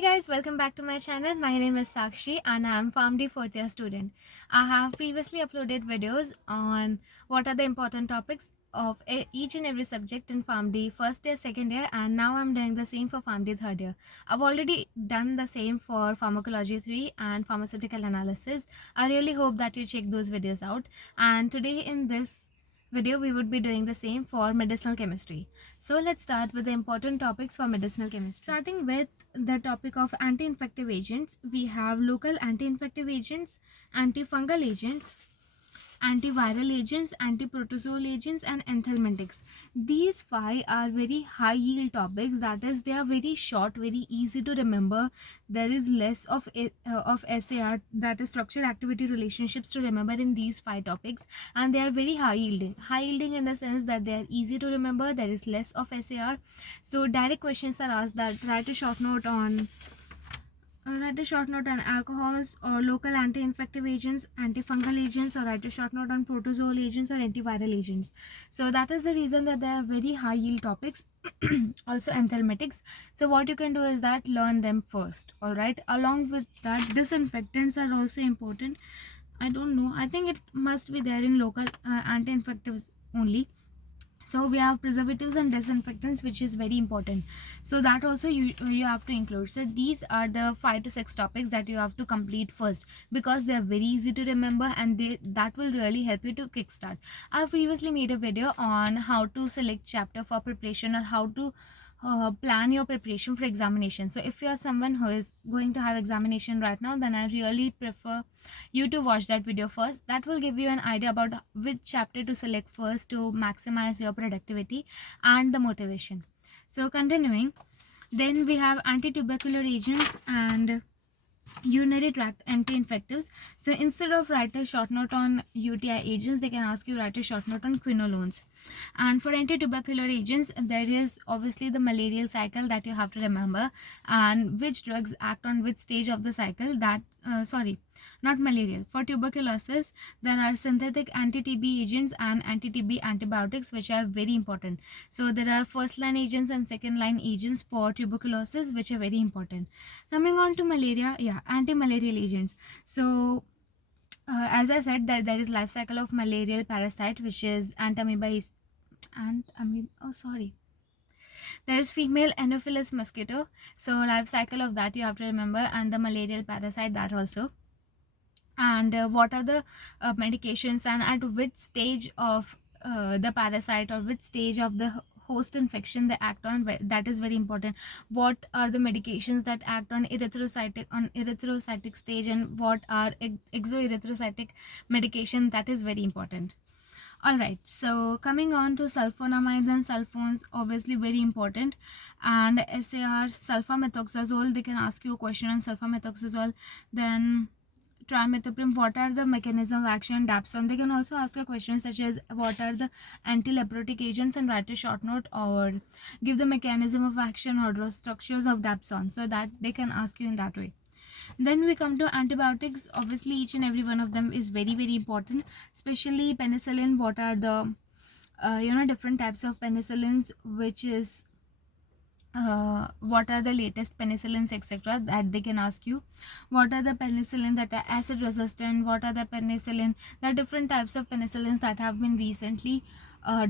Hi guys, welcome back to my channel. My name is Sakshi and I am PharmD 4th year student. I have previously uploaded videos on what are the important topics of each and every subject in PharmD first year, second year, and now I'm doing the same for PharmD third year. I've already done the same for Pharmacology 3 and Pharmaceutical Analysis. I really hope that you check those videos out. And today in this video we would be doing the same for medicinal chemistry. So let's start with the important topics for medicinal chemistry. Starting with the topic of anti-infective agents, we have local anti-infective agents, antifungal agents, antiviral agents, antiprotozoal agents, and anthelmintics. These five are very high yield topics, that is they are very short, very easy to remember. There is less of SAR, that is structure activity relationships, to remember in these five topics, and they are very high yielding in the sense that they are easy to remember. There is less of SAR, so direct questions are asked that write a short note on alcohols or local anti-infective agents, antifungal agents, or write a short note on protozoal agents or antiviral agents. So that is the reason that they are very high yield topics. Also anthelmintics. So what you can do is that learn them first. All right. Along with that, disinfectants are also important. I don't know. I think it must be there in local anti-infectives only. So we have preservatives and disinfectants, which is very important, so that also you have to include. So these are the 5 to 6 topics that you have to complete first, because they are very easy to remember and that will really help you to kickstart. I've previously made a video on how to select chapter for preparation, or how to plan your preparation for examination. So if you are someone who is going to have examination right now, then I really prefer you to watch that video first. That will give you an idea about which chapter to select first to maximize your productivity and the motivation. So continuing, then we have anti-tubercular agents and urinary tract anti-infectives. So instead of write a short note on UTI agents, they can ask you write a short note on quinolones. And for anti-tubercular agents, there is obviously the malarial cycle that you have to remember, and which drugs act on which stage of the cycle. That sorry, not malarial. For tuberculosis, there are synthetic anti-TB agents and anti-TB antibiotics, which are very important. So there are first line agents and second line agents for tuberculosis, which are very important. Coming on to malaria, yeah, anti-malarial agents. So as I said, that there is life cycle of malarial parasite, which is there is female Anopheles mosquito. So life cycle of that you have to remember, and the malarial parasite, that also. And what are the medications, and at which stage of the parasite, or which stage of the host infection they act on, that is very important. What are the medications that act on erythrocytic stage, and what are exoerythrocytic medication, that is very important. Alright, so coming on to sulfonamides and sulfones, obviously very important. And SAR, sulfamethoxazole, they can ask you a question on sulfamethoxazole. Then trimethoprim, what are the mechanism of action? Dapsone, they can also ask a question such as what are the anti-leprotic agents, and write a short note or give the mechanism of action or structures of dapsone, so that they can ask you in that way. Then we come to antibiotics. Obviously each and every one of them is very important, especially penicillin. What are the different types of penicillins, which is what are the latest penicillins, etc., that they can ask you. What are the penicillin that are acid resistant? What are the penicillin, the different types of penicillins that have been recently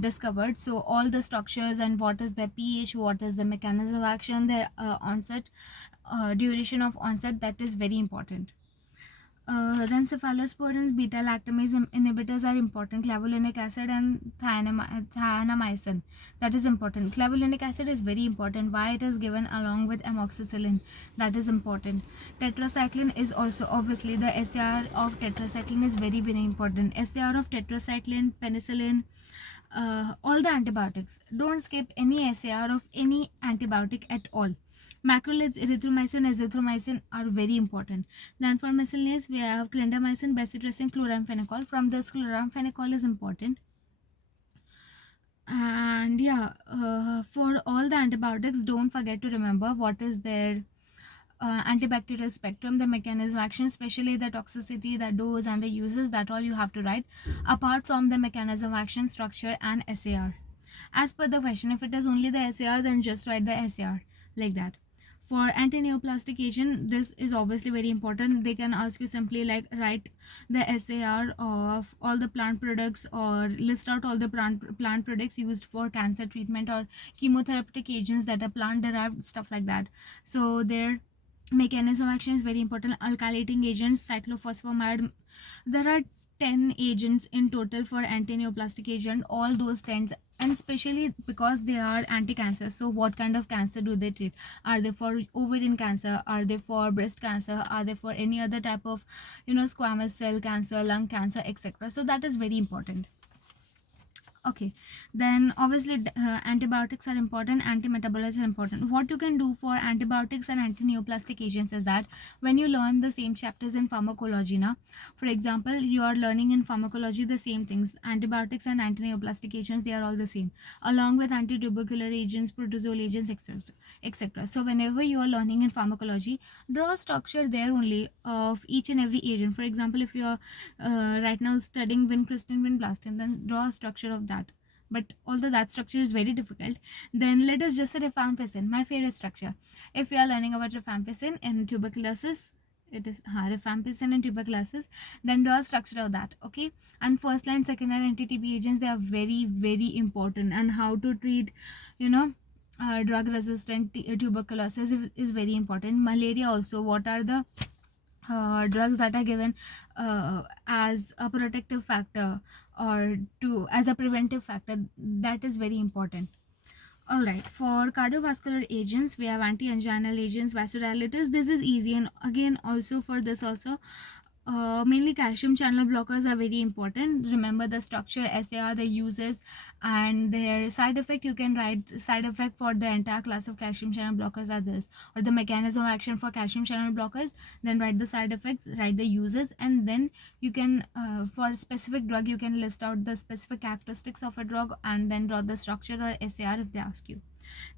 discovered. So all the structures, and what is their pH, what is the mechanism of action, their onset, duration of onset, that is very important. Then cephalosporins, beta-lactamase inhibitors are important. Clavulanic acid and thianamycin, that is important. Clavulanic acid is very important. Why it is given along with amoxicillin, that is important. Tetracycline is also, obviously the SAR of tetracycline is very important. SAR of tetracycline, penicillin, all the antibiotics. Don't skip any SAR of any antibiotic at all. Macrolides, erythromycin, azithromycin are very important. Then for miscellaneous, we have clindamycin, bezitracin, chloramphenicol. From this, chloramphenicol is important. And yeah, for all the antibiotics, don't forget to remember what is their antibacterial spectrum, the mechanism of action, especially the toxicity, the dose, and the uses. That all you have to write, apart from the mechanism of action, structure, and SAR. As per the question, if it is only the SAR, then just write the SAR like that. For anti-neoplastic agent, this is obviously very important. They can ask you simply like write the SAR of all the plant products, or list out all the plant products used for cancer treatment, or chemotherapeutic agents that are plant derived, stuff like that. So their mechanism of action is very important. Alkylating agents, cyclophosphamide, there are 10 agents in total for anti-neoplastic agent. All those 10, and especially because they are anti-cancer, so what kind of cancer do they treat? Are they for ovarian cancer? Are they for breast cancer? Are they for any other type of, squamous cell cancer, lung cancer, etc.? So that is very important. Okay, then obviously antibiotics are important, antimetabolites are important. What you can do for antibiotics and anti-neoplastic agents is that when you learn the same chapters in pharmacology now, for example, you are learning in pharmacology the same things, antibiotics and anti-neoplastic agents, they are all the same, along with anti-tubercular agents, protozoal agents, etc, etc. So whenever you are learning in pharmacology, draw a structure there only of each and every agent. For example, if you are right now studying vincristine, vinblastine, then draw a structure of that. But although that structure is very difficult, then let us just say rifampicin, my favorite structure. If you are learning about rifampicin in tuberculosis, it is rifampicin in tuberculosis, then draw a structure of that. Okay, and first line, second line anti-TB agents, they are very, very important. And how to treat, drug resistant tuberculosis is very important. Malaria also, what are the drugs that are given as a protective factor, or to as a preventive factor, that is very important. All right, for cardiovascular agents, we have anti-anginal agents, vasodilators. This is easy, and again also for this also, mainly calcium channel blockers are very important. Remember the structure, SAR, the uses, and their side effect. You can write side effect for the entire class of calcium channel blockers are this, or the mechanism of action for calcium channel blockers. Then write the side effects, write the uses, and then you can, for specific drug, you can list out the specific characteristics of a drug, and then draw the structure or SAR if they ask you.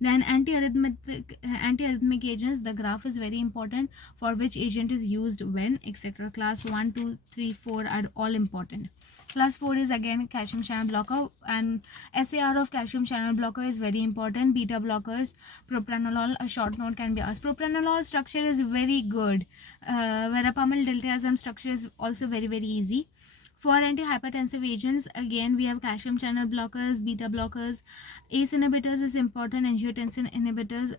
Then anti-arrhythmic agents, the graph is very important, for which agent is used when, etc. Class 1, 2, 3, 4 are all important. Class 4 is again calcium channel blocker, and SAR of calcium channel blocker is very important. Beta blockers, propranolol, a short note can be asked. Propranolol structure is very good. Verapamil diltiazem structure is also very, very easy. For antihypertensive agents, again we have calcium channel blockers, beta blockers. ACE inhibitors is important, angiotensin inhibitors,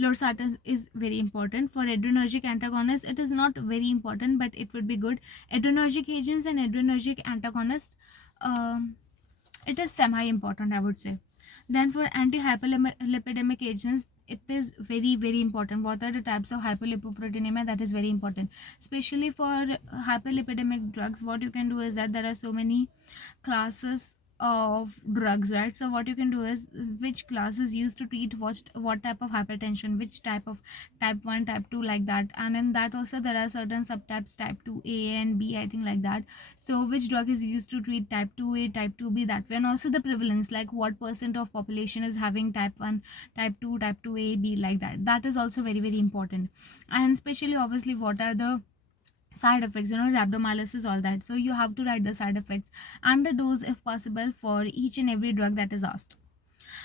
losartan is very important. For adrenergic antagonists, it is not very important, but it would be good. Adrenergic agents and adrenergic antagonists, it is semi-important, I would say. Then for anti-hyperlipidemic agents, it is very, very important. What are the types of hyperlipoproteinemia? That is very important. Especially for hyperlipidemic drugs, what you can do is that there are so many classes of drugs, right? So what you can do is, which class is used to treat what type of hypertension, which type of type 1, type 2, like that. And in that also there are certain subtypes, type 2A and B, I think, like that. So which drug is used to treat type 2A, type 2B, that way. And also the prevalence, like what percent of population is having type 1, type 2, type 2A, B, like that. That is also very, very important. And especially obviously what are the side effects, rhabdomyolysis, all that. So you have to write the side effects and the dose if possible for each and every drug that is asked.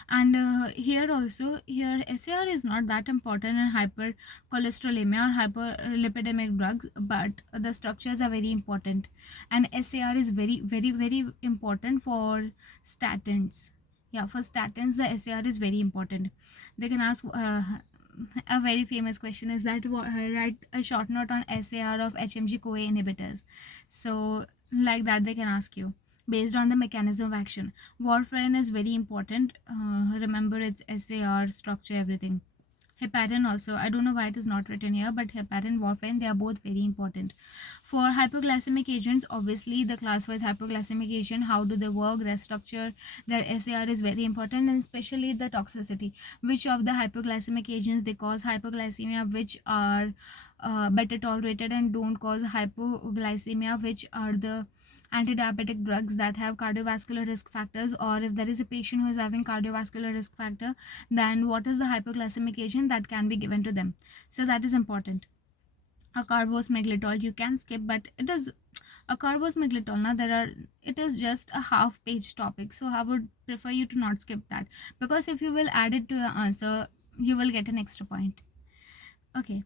And here also, here SAR is not that important in hypercholesterolemia or hyperlipidemic drugs, but the structures are very important. And SAR is very, very, very important for statins. Yeah, for statins the SAR is very important. They can ask a very famous question is that, write a short note on SAR of HMG CoA inhibitors. So like that they can ask you based on the mechanism of action. Warfarin is very important. Remember its SAR, structure, everything. Heparin also, I don't know why it is not written here, but heparin, warfarin, they are both very important. For hypoglycemic agents, obviously the class-wise hypoglycemic agent, how do they work, their structure, their SAR is very important, and especially the toxicity. Which of the hypoglycemic agents they cause hypoglycemia, which are better tolerated and don't cause hypoglycemia, which are the anti-diabetic drugs that have cardiovascular risk factors, or if there is a patient who is having cardiovascular risk factor, then what is the hypoglycemic agent that can be given to them. So that is important. A carbosmeglitol you can skip, but it is a carbosmeglitol, now it is just a half page topic, so I would prefer you to not skip that, because if you will add it to your answer, you will get an extra point. Okay,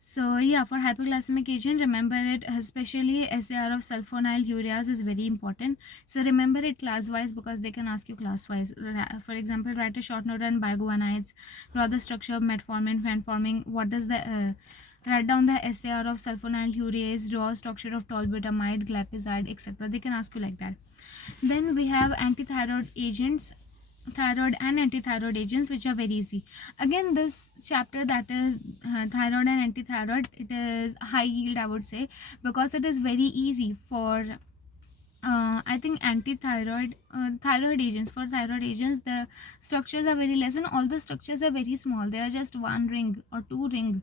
so yeah, for hypoglycemic agent, remember it, especially SAR of sulfonyl ureas is very important. So remember it class wise, because they can ask you class wise. For example, write a short note on biguanides, draw the structure of metformin, fenformin. What does the write down the SAR of sulfonyl urease, draw structure of tolbutamide, glipizide, etc. They can ask you like that. Then we have antithyroid agents, thyroid and antithyroid agents, which are very easy. Again, this chapter, that is thyroid and antithyroid, it is high yield, I would say, because it is very easy for I think antithyroid thyroid agents. For thyroid agents, the structures are very less, and all the structures are very small. They are just one ring or two ring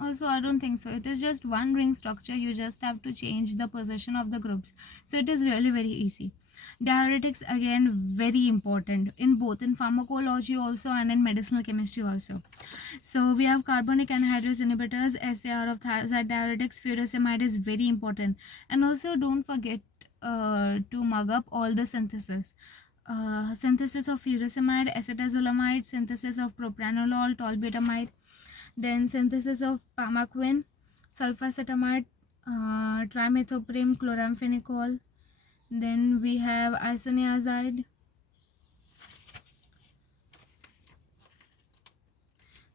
also, I don't think so. It is just one ring structure. You just have to change the position of the groups, so it is really very easy. Diuretics, again, very important in both in pharmacology also and in medicinal chemistry also. So we have carbonic anhydrase inhibitors, SAR of diuretics, furosemide is very important. And also don't forget to mug up all the synthesis. Synthesis of furosemide, acetazolamide, synthesis of propranolol, tolbutamide, then synthesis of pamaquine, sulfacetamide, trimethoprim, chloramphenicol. Then we have isoniazide.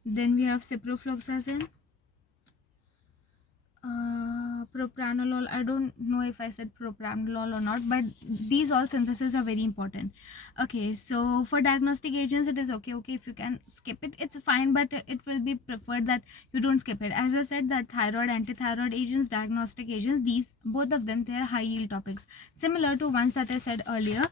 Then we have ciprofloxacin, propranolol. I don't know if I said propranolol or not, but these all syntheses are very important. Okay, so for diagnostic agents, it is okay if you can skip it, it's fine, but it will be preferred that you don't skip it. As I said, that thyroid, antithyroid agents, diagnostic agents, these both of them, they are high yield topics, similar to ones that I said earlier,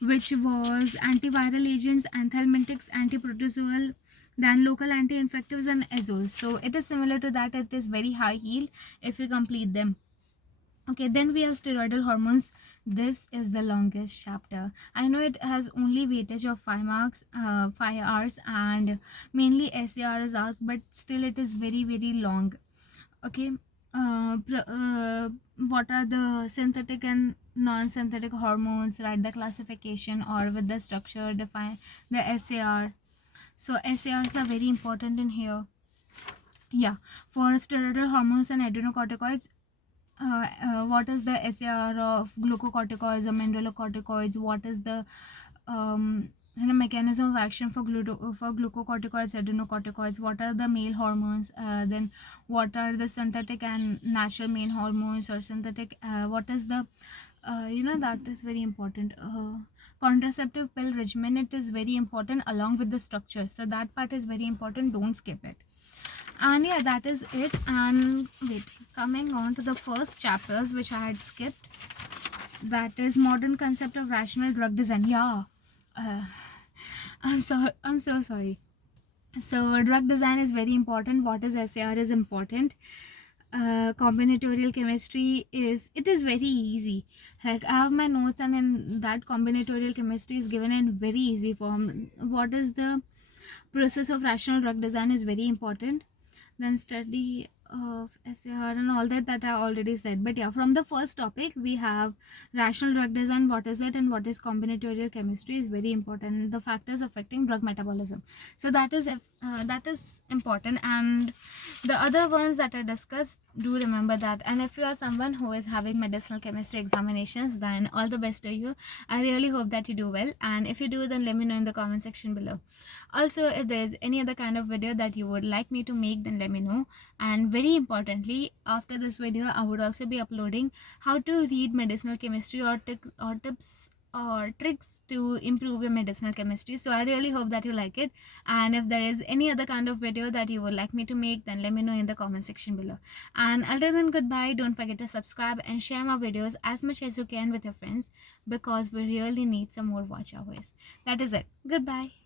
which was antiviral agents, anthelmintics, antiprotozoal, than local anti-infectives and azoles. So it is similar to that. It is very high yield if you complete them. Okay, then we have steroidal hormones. This is the longest chapter. I know it has only weightage of 5 marks, 5 hours, and mainly SAR is asked, but still it is very long. Okay, what are the synthetic and non-synthetic hormones? Write the classification, or with the structure define the SAR. So SARs are very important in here. Yeah, for steroidal hormones and adrenocorticoids, what is the SAR of glucocorticoids or mineralocorticoids? What is the mechanism of action for glucocorticoids, adrenocorticoids? What are the male hormones? Then what are the synthetic and natural male hormones, or synthetic? What is the that is very important. Contraceptive pill regimen, it is very important along with the structure, so that part is very important, don't skip it. And yeah, that is it. And wait, coming on to the first chapters which I had skipped, that is modern concept of rational drug design. Yeah, I'm so sorry. So drug design is very important. What is SAR is important. Combinatorial chemistry is very easy. Like I have my notes, and in that combinatorial chemistry is given in very easy form. What is the process of rational drug design is very important. Then study of SAR and all that I already said. But yeah, from the first topic we have rational drug design, what is it, and what is combinatorial chemistry is very important. The factors affecting drug metabolism, so that is important. And the other ones that I discussed, do remember that. And if you are someone who is having medicinal chemistry examinations, then all the best to you. I really hope that you do well, and if you do, then let me know in the comment section below. Also, if there is any other kind of video that you would like me to make, then let me know. And very importantly, after this video I would also be uploading how to read medicinal chemistry, or tips or tricks to improve your medicinal chemistry. So I really hope that you like it. And if there is any other kind of video that you would like me to make, then let me know in the comment section below. And other than goodbye, don't forget to subscribe and share my videos as much as you can with your friends, because we really need some more watch hours. That is it. Goodbye.